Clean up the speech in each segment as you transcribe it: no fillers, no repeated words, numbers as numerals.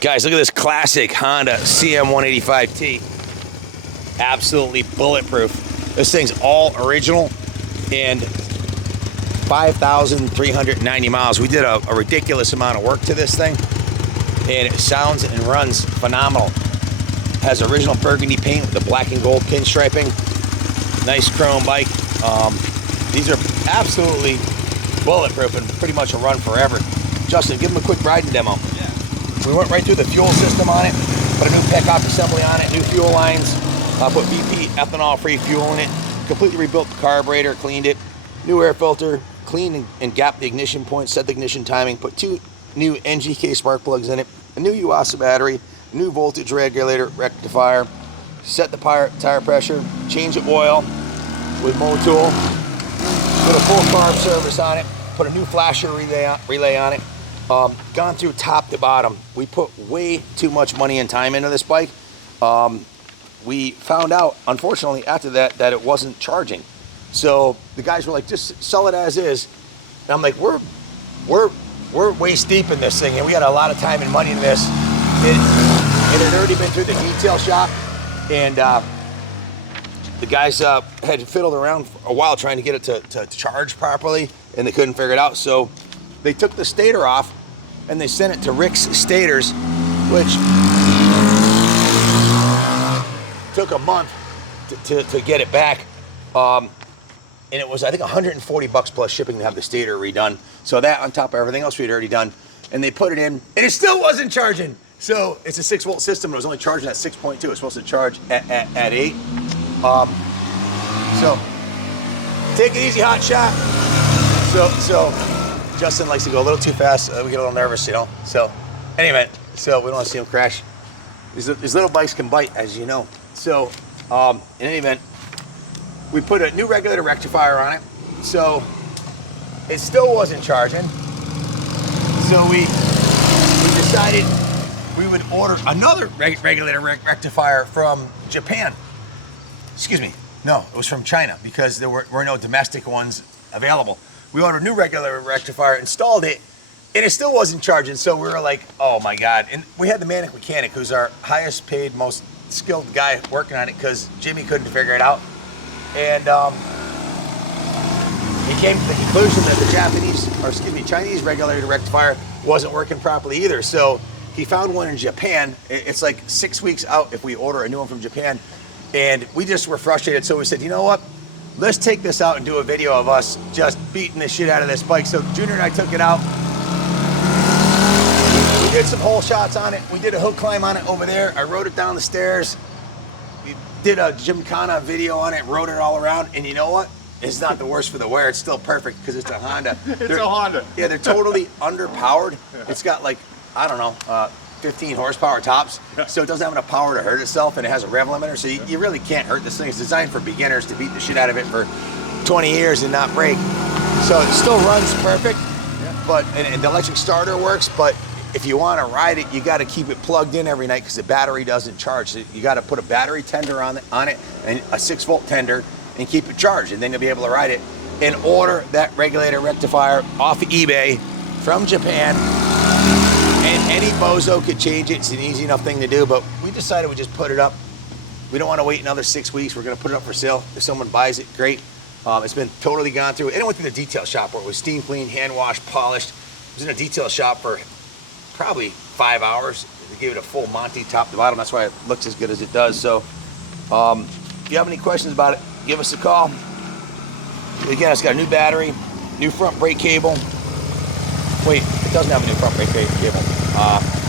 Guys, look at this classic Honda Cm185T. Absolutely bulletproof. This thing's all original and 5,390 miles. We did a ridiculous amount of work to this thing, and it sounds and runs phenomenal. Has original burgundy paint with the black and gold pinstriping. Nice chrome bike. These are absolutely bulletproof and pretty much a run forever. Justin, give them a quick riding demo. Yeah. We went right through the fuel system on it, put a new pickup assembly on it, new fuel lines, put BP ethanol-free fuel in it, completely rebuilt the carburetor, cleaned it, new air filter, cleaned and gapped the ignition point, set the ignition timing, put 2 new NGK spark plugs in it, a new UASA battery, a new voltage regulator, rectifier, set the tire pressure, change the oil with Motul, put a full carb service on it, put a new flasher relay on it, gone through top to bottom. We put way too much money and time into this bike. We found out, unfortunately, after that it wasn't charging. So the guys were like, just sell it as is. And I'm like, we're waist deep in this thing, and we had a lot of time and money in this. It had already been through the detail shop, and the guys had fiddled around for a while trying to get it to charge properly, and they couldn't figure it out. So they took the stator off, and they sent it to Rick's Stators, which took a month to get it back. And it was, I think, 140 bucks plus shipping to have the stator redone. So that on top of everything else we had already done. And they put it in, and it still wasn't charging. So it's a 6-volt system, and it was only charging at 6.2. It was supposed to charge at 8. So take it easy, hot shot. So Justin likes to go a little too fast. We get a little nervous, you know. So anyway, so we don't want to see him crash. These little bikes can bite, as you know. So in any event, we put a new regulator rectifier on it, so it still wasn't charging. So we decided we would order another regulator rectifier from Japan. Excuse me, no, it was from China, because there were no domestic ones available. We ordered a new regulator rectifier, installed it, and it still wasn't charging. So we were like, oh my God. And we had the mechanic, who's our highest paid, most skilled guy working on it, because Jimmy couldn't figure it out. And he came to the conclusion that the Chinese regulator rectifier wasn't working properly either. So he found one in Japan. It's like 6 weeks out if we order a new one from Japan. And we just were frustrated. So we said, you know what? Let's take this out and do a video of us just beating the shit out of this bike. So Junior and I took it out. We did some hole shots on it. We did a hook climb on it over there. I rode it down the stairs. Did a Gymkhana video on it, rode it all around, and you know what? It's not the worst for the wear. It's still perfect because it's a Honda. It's a Honda. Yeah, they're totally underpowered. It's got like, I don't know, 15 horsepower tops, so it doesn't have enough power to hurt itself, and it has a rev limiter, so you really can't hurt this thing. It's designed for beginners to beat the shit out of it for 20 years and not break. So it still runs perfect, but and the electric starter works, but if you want to ride it, you got to keep it plugged in every night because the battery doesn't charge. So you got to put a battery tender on it and a 6-volt tender and keep it charged, and then you'll be able to ride it. And order that regulator rectifier off eBay from Japan. And any bozo could change it. It's an easy enough thing to do, but we decided we just put it up. We don't want to wait another 6 weeks. We're going to put it up for sale. If someone buys it, great. It's been totally gone through. And it went through the detail shop where it was steam cleaned, hand washed, polished. It was in a detail shop for probably 5 hours. They gave it a full Monty top to bottom. That's why it looks as good as it does. So if you have any questions about it, give us a call. Again, it's got a new battery, new front brake cable. Wait, it doesn't have a new front brake cable.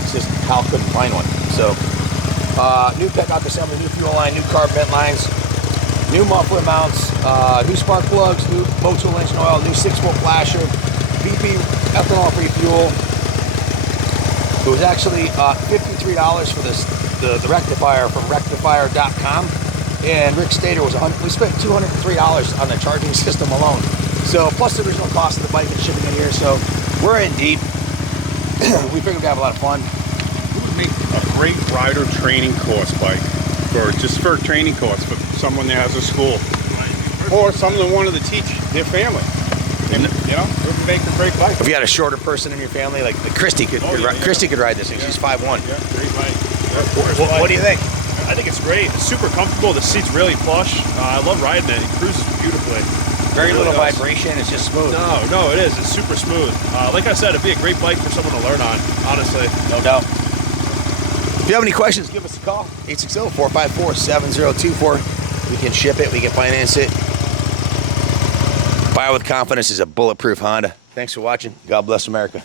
It's just Kyle couldn't find one. So new pickup assembly, new fuel line, new carb vent lines, new muffler mounts, new spark plugs, new Motul engine oil, new 6-volt flasher, BP ethanol-free fuel. It was actually $53 for the rectifier from rectifier.com, and Rick Stater was we spent $203 on the charging system alone. So plus the original cost of the bike and shipping it here. So we're in deep. We figured we'd have a lot of fun. It would make a great rider training course bike for a training course for someone that has a school or someone that wanted to teach their family. And You know, it would make a great bike. If you had a shorter person in your family, like Christy could, Christy could ride this thing. She's 5'1". Yeah, great bike. What do you think? I think it's great. It's super comfortable. The seat's really plush. I love riding it. It cruises beautifully. Very little vibration. It's just smooth. No, it is. It's super smooth. Like I said, it'd be a great bike for someone to learn on, honestly. No doubt. If you have any questions, give us a call. 860-454-7024. We can ship it. We can finance it. Buy with confidence is a bulletproof Honda. Thanks for watching. God bless America.